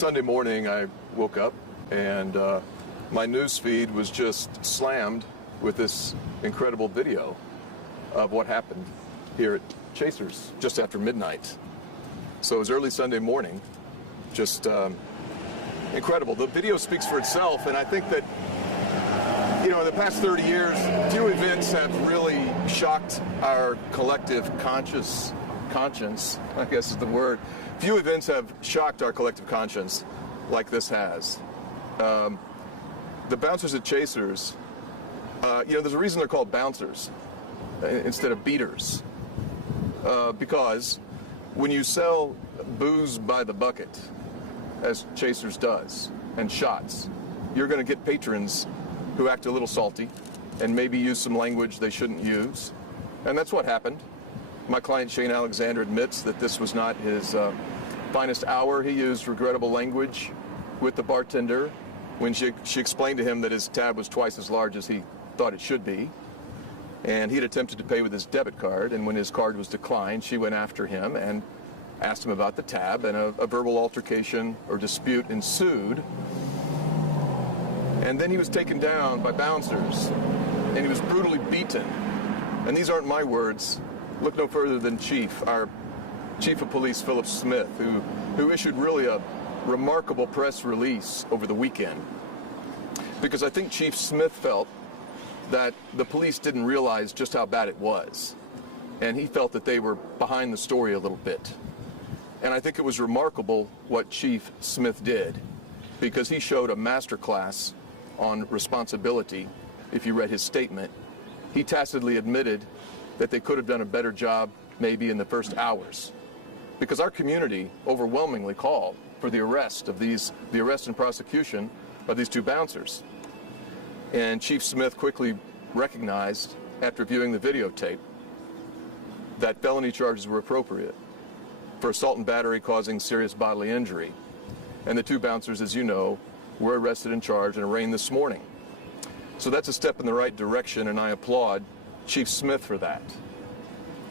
Sunday morning, I woke up and my news feed was just slammed with this incredible video of what happened here at Chasers just after midnight. So it was early Sunday morning, just incredible. The video speaks for itself, and I think that, you know, in the past 30 years, few events have really shocked our collective conscience, I guess is the word. Few events have shocked our collective conscience like this has. The bouncers at Chasers, you know, there's a reason they're called bouncers instead of beaters. Because when you sell booze by the bucket, as Chasers does, and shots, you're going to get patrons who act a little salty and maybe use some language they shouldn't use. And that's what happened. My client Shane Alexander admits that this was not his finest hour. He used regrettable language with the bartender when she explained to him that his tab was twice as large as he thought it should be. And he'd attempted to pay with his debit card, and when his card was declined, she went after him and asked him about the tab, and a verbal altercation or dispute ensued. And then he was taken down by bouncers, and he was brutally beaten. And these aren't my words. Look no further than our Chief of Police, Philip Smith, who issued really a remarkable press release over the weekend. Because I think Chief Smith felt that the police didn't realize just how bad it was. And he felt that they were behind the story a little bit. And I think it was remarkable what Chief Smith did, because he showed a masterclass on responsibility. If you read his statement, he tacitly admitted that they could have done a better job maybe in the first hours, because our community overwhelmingly called for the arrest and prosecution of these two bouncers. And Chief Smith quickly recognized, after viewing the videotape, that felony charges were appropriate for assault and battery causing serious bodily injury. And the two bouncers, as you know, were arrested and charged and arraigned this morning. So that's a step in the right direction, and I applaud Chief Smith for that.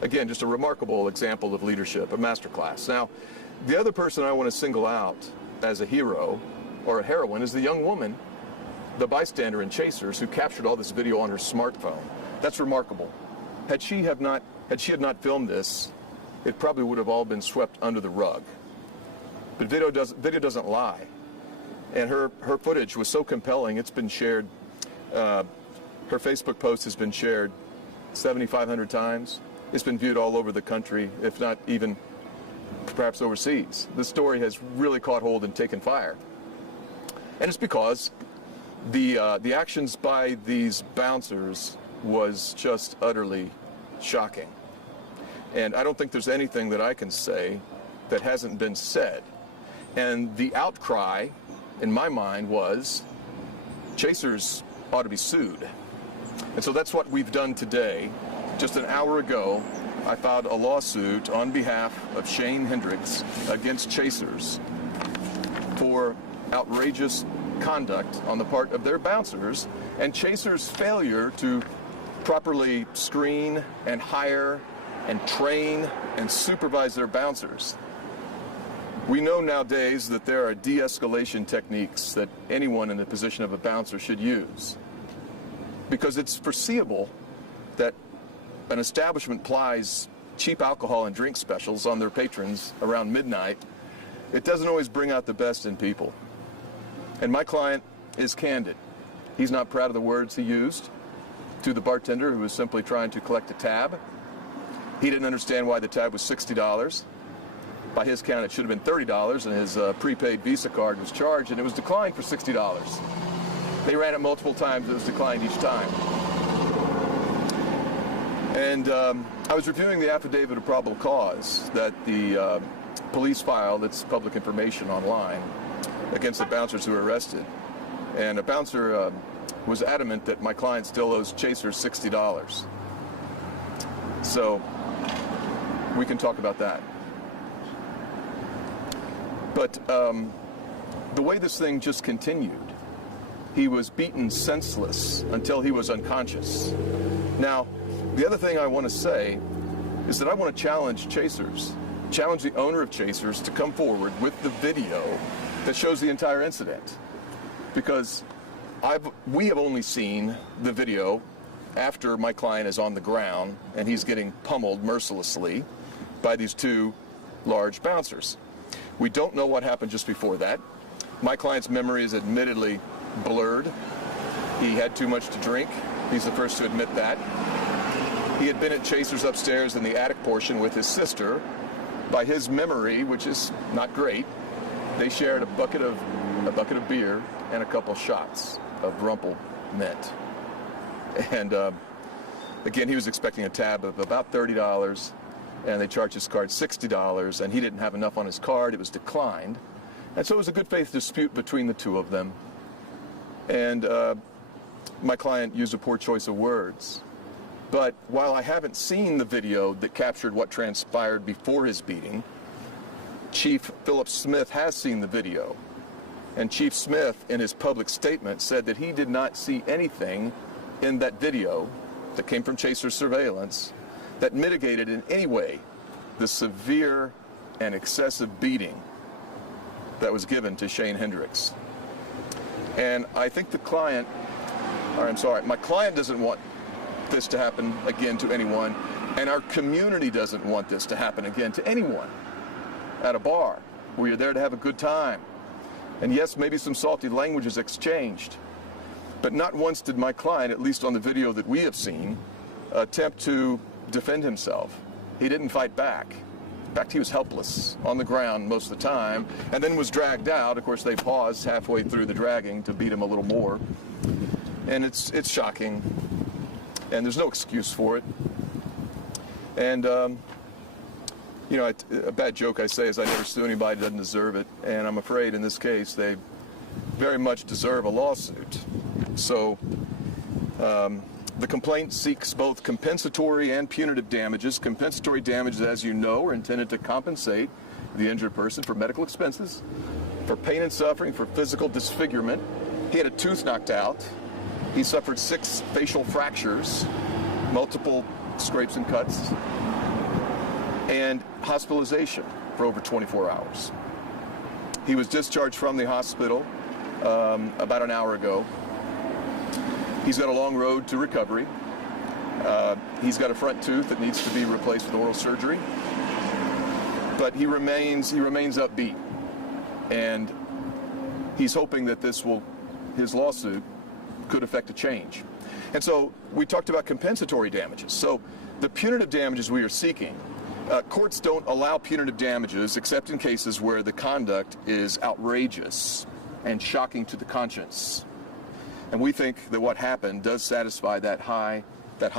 Again, just a remarkable example of leadership, a masterclass. Now, the other person I want to single out as a hero or a heroine is the young woman, the bystander in Chasers, who captured all this video on her smartphone. That's remarkable. Had she had not filmed this, it probably would have all been swept under the rug. But video doesn't lie. And her footage was so compelling, it's been shared. Her Facebook post has been shared 7,500 times. It's been viewed all over the country, if not even perhaps overseas. The story has really caught hold and taken fire. And it's because the actions by these bouncers was just utterly shocking. And I don't think there's anything that I can say that hasn't been said. And the outcry, in my mind, was Chasers ought to be sued. And so that's what we've done today. Just an hour ago, I filed a lawsuit on behalf of Shane Hendricks against Chasers for outrageous conduct on the part of their bouncers and Chasers' failure to properly screen and hire and train and supervise their bouncers. We know nowadays that there are de-escalation techniques that anyone in the position of a bouncer should use, because it's foreseeable that an establishment plies cheap alcohol and drink specials on their patrons around midnight. It doesn't always bring out the best in people. And my client is candid. He's not proud of the words he used to the bartender who was simply trying to collect a tab. He didn't understand why the tab was $60. By his count, it should have been $30, and his prepaid Visa card was charged, and it was declined for $60. They ran it multiple times, it was declined each time. And I was reviewing the affidavit of probable cause that the police filed, it's public information online, against the bouncers who were arrested. And a bouncer was adamant that my client still owes Chasers $60. So we can talk about that. But the way this thing just continued, he was beaten senseless until he was unconscious. Now, the other thing I want to say is that I want to challenge Chasers, challenge the owner of Chasers to come forward with the video that shows the entire incident, because we have only seen the video after my client is on the ground and he's getting pummeled mercilessly by these two large bouncers. We don't know what happened just before that. My client's memory is admittedly blurred. He had too much to drink. He's the first to admit that. He had been at Chaser's upstairs in the attic portion with his sister. By his memory, which is not great, they shared a bucket of beer and a couple shots of Rumple Mint. And again, he was expecting a tab of about $30, and they charged his card $60, and he didn't have enough on his card. It was declined. And so it was a good faith dispute between the two of them. And my client used a poor choice of words. But while I haven't seen the video that captured what transpired before his beating, Chief Philip Smith has seen the video. And Chief Smith, in his public statement, said that he did not see anything in that video that came from Chaser's surveillance that mitigated in any way the severe and excessive beating that was given to Shane Hendricks. And I think my client doesn't want this to happen again to anyone, and our community doesn't want this to happen again to anyone at a bar where you're there to have a good time. And yes, maybe some salty language is exchanged, but not once did my client, at least on the video that we have seen, attempt to defend himself. He didn't fight back. In fact, he was helpless on the ground most of the time, and then was dragged out. Of course, they paused halfway through the dragging to beat him a little more. And it's shocking, and there's no excuse for it. And you know, a bad joke I say is I never sue anybody who doesn't deserve it, and I'm afraid in this case they very much deserve a lawsuit. So the complaint seeks both compensatory and punitive damages. Compensatory damages, as you know, are intended to compensate the injured person for medical expenses, for pain and suffering, for physical disfigurement. He had a tooth knocked out. He suffered 6 facial fractures, multiple scrapes and cuts, and hospitalization for over 24 hours. He was discharged from the hospital about an hour ago. He's got a long road to recovery. He's got a front tooth that needs to be replaced with oral surgery. But he remains upbeat. And he's hoping that his lawsuit could affect a change. And so we talked about compensatory damages. So the punitive damages we are seeking, courts don't allow punitive damages except in cases where the conduct is outrageous and shocking to the conscience. And we think that what happened does satisfy that high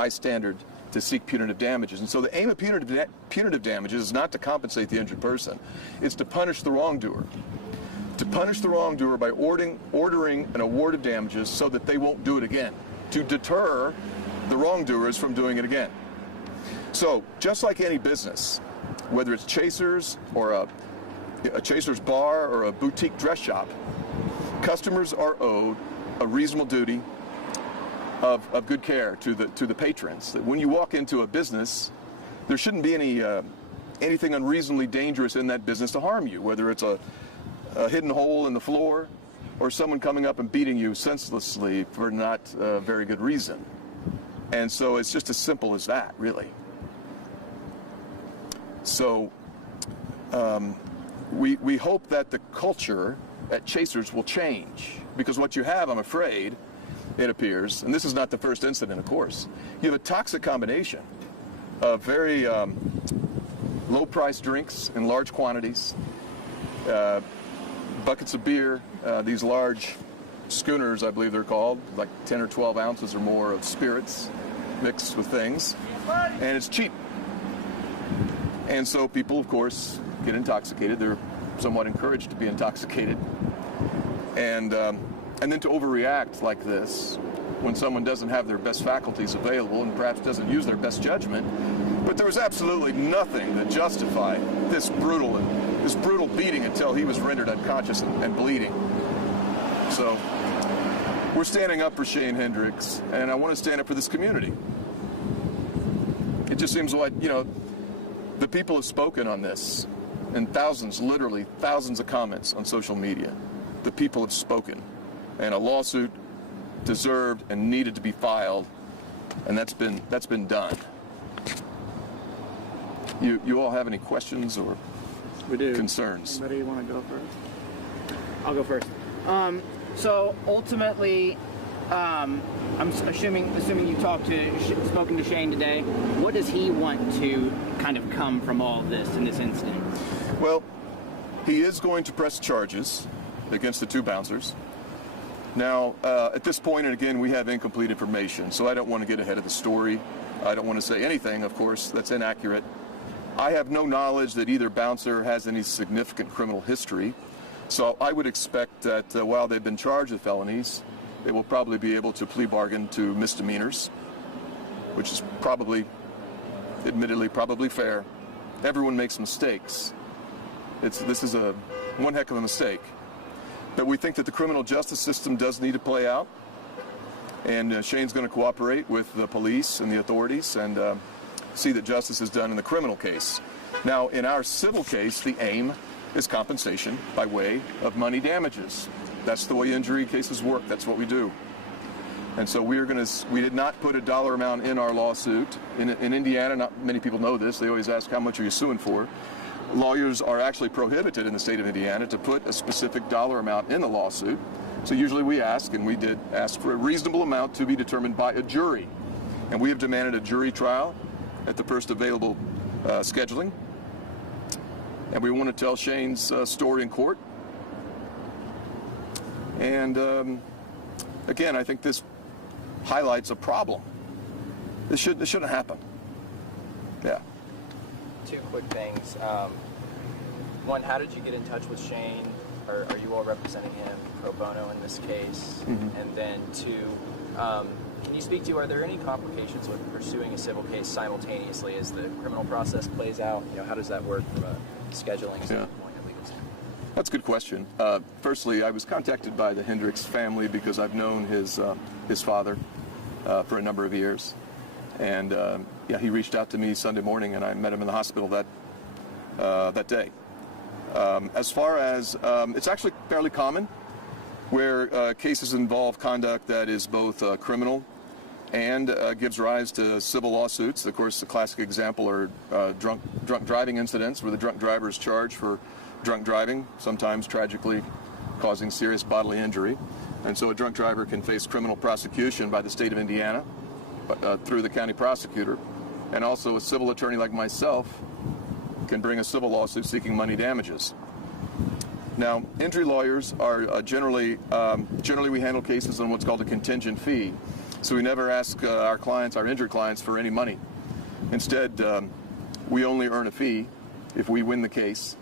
standard to seek punitive damages. And so the aim of punitive damages is not to compensate the injured person. It's to punish the wrongdoer. To punish the wrongdoer by ordering an award of damages so that they won't do it again. To deter the wrongdoers from doing it again. So just like any business, whether it's Chaser's or a Chaser's bar or a boutique dress shop, customers are owed a reasonable duty of good care to the patrons. That when you walk into a business, there shouldn't be anything unreasonably dangerous in that business to harm you, whether it's a hidden hole in the floor or someone coming up and beating you senselessly for not a very good reason. And so it's just as simple as that, really. So we hope that the culture at Chaser's will change, because what you have, I'm afraid, it appears, and this is not the first incident, of course, you have a toxic combination of very low-priced drinks in large quantities, buckets of beer, these large schooners, I believe they're called, like 10 or 12 ounces or more of spirits mixed with things, and it's cheap. And so people, of course, get intoxicated. They're somewhat encouraged to be intoxicated. And then to overreact like this when someone doesn't have their best faculties available and perhaps doesn't use their best judgment. But there was absolutely nothing that justified this brutal beating until he was rendered unconscious and bleeding. So we're standing up for Shane Hendricks, and I want to stand up for this community. It just seems like, the people have spoken on this. and thousands, literally thousands of comments on social media. The people have spoken, and a lawsuit deserved and needed to be filed, and that's been done. You all have any questions or concerns? Anybody want to go first? I'll go first. So ultimately, I'm assuming you spoken to Shane today. What does he want to kind of come from all of this in this incident? Well, he is going to press charges against the two bouncers. Now, at this point, and again, we have incomplete information, so I don't want to get ahead of the story. I don't want to say anything, of course, that's inaccurate. I have no knowledge that either bouncer has any significant criminal history, so I would expect that while they've been charged with felonies, they will probably be able to plea bargain to misdemeanors, which is probably, admittedly, probably fair. Everyone makes mistakes. This is one heck of a mistake. But we think that the criminal justice system does need to play out, and Shane's going to cooperate with the police and the authorities and see that justice is done in the criminal case. Now, in our civil case, the aim is compensation by way of money damages. That's the way injury cases work. That's what we do. And so we did not put a dollar amount in our lawsuit. In Indiana, not many people know this. They always ask, how much are you suing for? Lawyers are actually prohibited in the state of Indiana to put a specific dollar amount in the lawsuit. So usually we ask, and we did ask for a reasonable amount to be determined by a jury. And we have demanded a jury trial at the first available scheduling. And we want to tell Shane's story in court. And again, I think this highlights a problem. This shouldn't happen. Yeah. Two quick things. One, how did you get in touch with Shane? Are you all representing him pro bono in this case? Mm-hmm. And then two, can you speak to, are there any complications with pursuing a civil case simultaneously as the criminal process plays out? You know, how does that work from a scheduling standpoint and legal standpoint? That's a good question. Firstly, I was contacted by the Hendricks family because I've known his father for a number of years. And yeah, he reached out to me Sunday morning, and I met him in the hospital that day. As far as, it's actually fairly common where cases involve conduct that is both criminal and gives rise to civil lawsuits. Of course, the classic example are drunk driving incidents where the drunk driver is charged for drunk driving, sometimes tragically causing serious bodily injury. And so a drunk driver can face criminal prosecution by the state of Indiana through the county prosecutor. And also a civil attorney like myself can bring a civil lawsuit seeking money damages. Now, injury lawyers are generally we handle cases on what's called a contingent fee. So we never ask our injured clients, for any money. Instead, we only earn a fee if we win the case.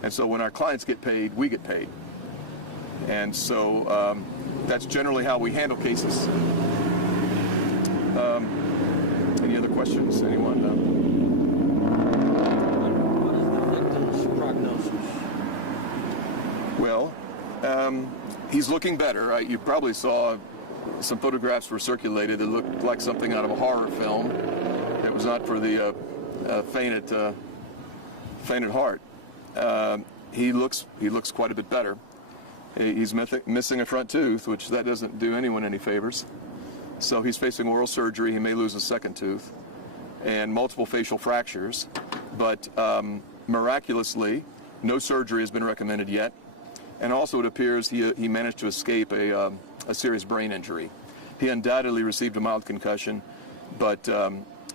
And so when our clients get paid, we get paid. And so that's generally how we handle cases. Any other questions? Anyone? What is the victim's prognosis? Well, he's looking better. You probably saw some photographs were circulated that looked like something out of a horror film. It was not for the faint at heart. He looks quite a bit better. He's missing a front tooth, which that doesn't do anyone any favors. So he's facing oral surgery. He may lose a second tooth, and multiple facial fractures. But miraculously, no surgery has been recommended yet. And also, it appears he managed to escape a serious brain injury. He undoubtedly received a mild concussion, but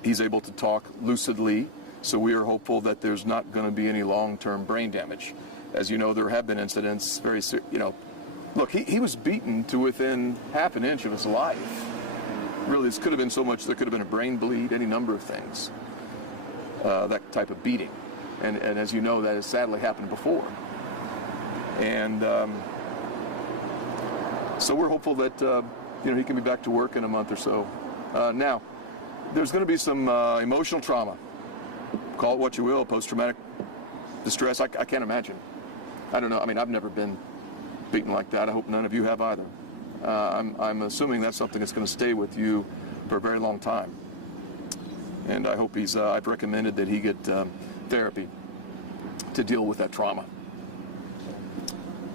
he's able to talk lucidly. So we are hopeful that there's not going to be any long-term brain damage. As you know, there have been incidents, look, he was beaten to within half an inch of his life. Really, this could have been so much, there could have been a brain bleed, any number of things, that type of beating. And as you know, that has sadly happened before. And so we're hopeful that he can be back to work in a month or so. Now, there's going to be some emotional trauma. Call it what you will, post-traumatic distress. I can't imagine. I don't know. I mean, I've never been beaten like that. I hope none of you have either. I'm assuming that's something that's going to stay with you for a very long time. And I hope I've recommended that he get therapy to deal with that trauma.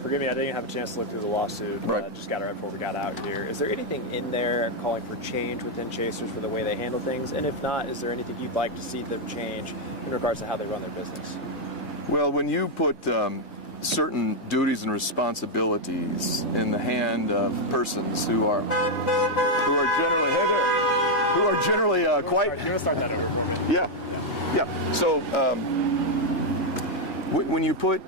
Forgive me, I didn't have a chance to look through the lawsuit. Right. Just got it right before we got out here. Is there anything in there calling for change within Chasers for the way they handle things? And if not, is there anything you'd like to see them change in regards to how they run their business? Well, when you put certain duties and responsibilities in the hand of persons who are generally quite. You're gonna start that over for me. Yeah. So when you put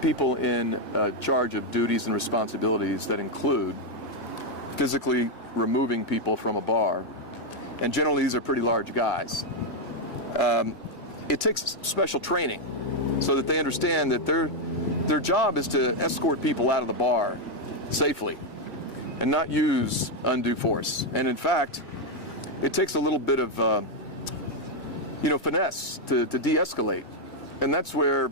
people in charge of duties and responsibilities that include physically removing people from a bar, and generally these are pretty large guys, it takes special training so that they understand that their job is to escort people out of the bar safely and not use undue force. And in fact, it takes a little bit of finesse to de-escalate. And that's where,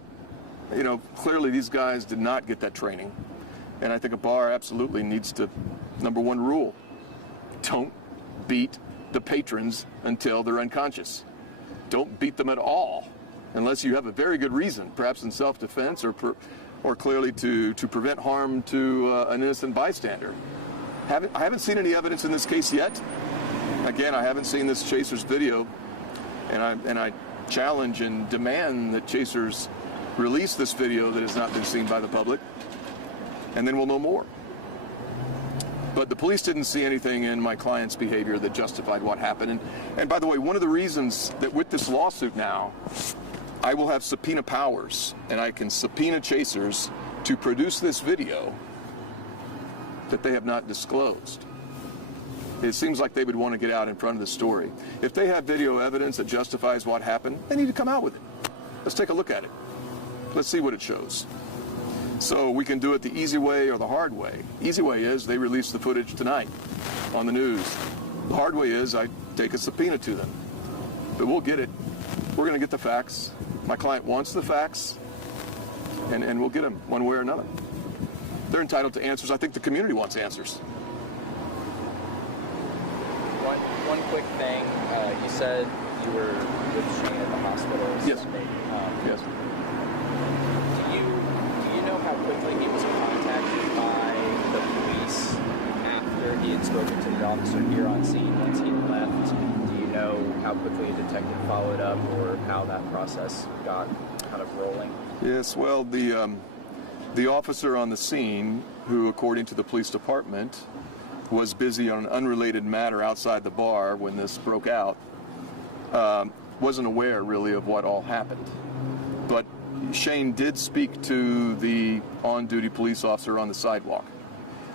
clearly these guys did not get that training. And I think a bar absolutely needs to, number one rule, don't beat the patrons until they're unconscious. Don't beat them at all, unless you have a very good reason, perhaps in self-defense or clearly to prevent harm to an innocent bystander. I haven't seen any evidence in this case yet. Again, I haven't seen this Chasers video, and I challenge and demand that Chasers release this video that has not been seen by the public, and then we'll know more. But the police didn't see anything in my client's behavior that justified what happened. And by the way, one of the reasons that with this lawsuit now, I will have subpoena powers, and I can subpoena Chasers to produce this video that they have not disclosed. It seems like they would want to get out in front of the story. If they have video evidence that justifies what happened, they need to come out with it. Let's take a look at it. Let's see what it shows. So we can do it the easy way or the hard way. Easy way is they release the footage tonight on the news. The hard way is I take a subpoena to them. But we'll get it. We're going to get the facts. My client wants the facts, and we'll get them one way or another. They're entitled to answers. I think the community wants answers. One quick thing. You said you were with Shane at the hospital. Yes. Yes. Do you know how quickly he was contacted by the police after he had spoken to the officer here on scene once he left? Do you know how quickly a detective followed up or how that process got kind of rolling? Yes, well, the officer on the scene, who according to the police department was busy on an unrelated matter outside the bar when this broke out, wasn't aware really of what all happened. But Shane did speak to the on-duty police officer on the sidewalk.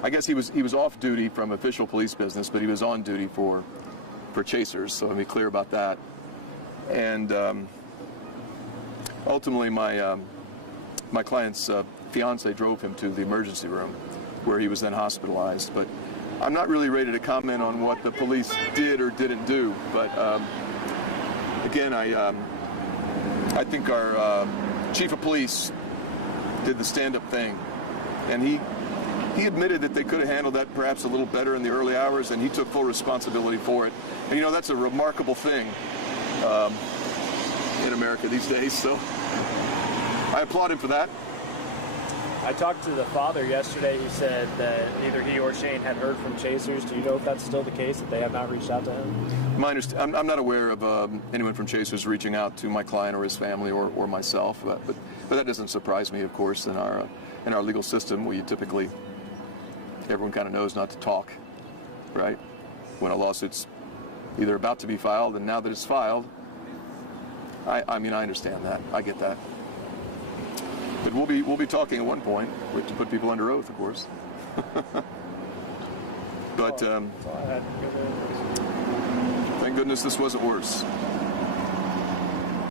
I guess he was off duty from official police business, but he was on duty for Chasers, so let me be clear about that. And ultimately my client's fiance drove him to the emergency room where he was then hospitalized. But I'm not really ready to comment on what the police did or didn't do, but again, I think our chief of police did the stand-up thing, and he admitted that they could have handled that perhaps a little better in the early hours, and he took full responsibility for it. And that's a remarkable thing in America these days, so I applaud him for that. I talked to the father yesterday. He said that neither he or Shane had heard from Chasers. Do you know if that's still the case, that they have not reached out to him? I'm not aware of anyone from Chasers reaching out to my client or his family or myself, but that doesn't surprise me, of course. In our legal system, we typically, everyone kind of knows not to talk, right? When a lawsuit's either about to be filed, and now that it's filed, I understand that. I get that. But we'll be talking at one point. We have to put people under oath, of course. But thank goodness this wasn't worse.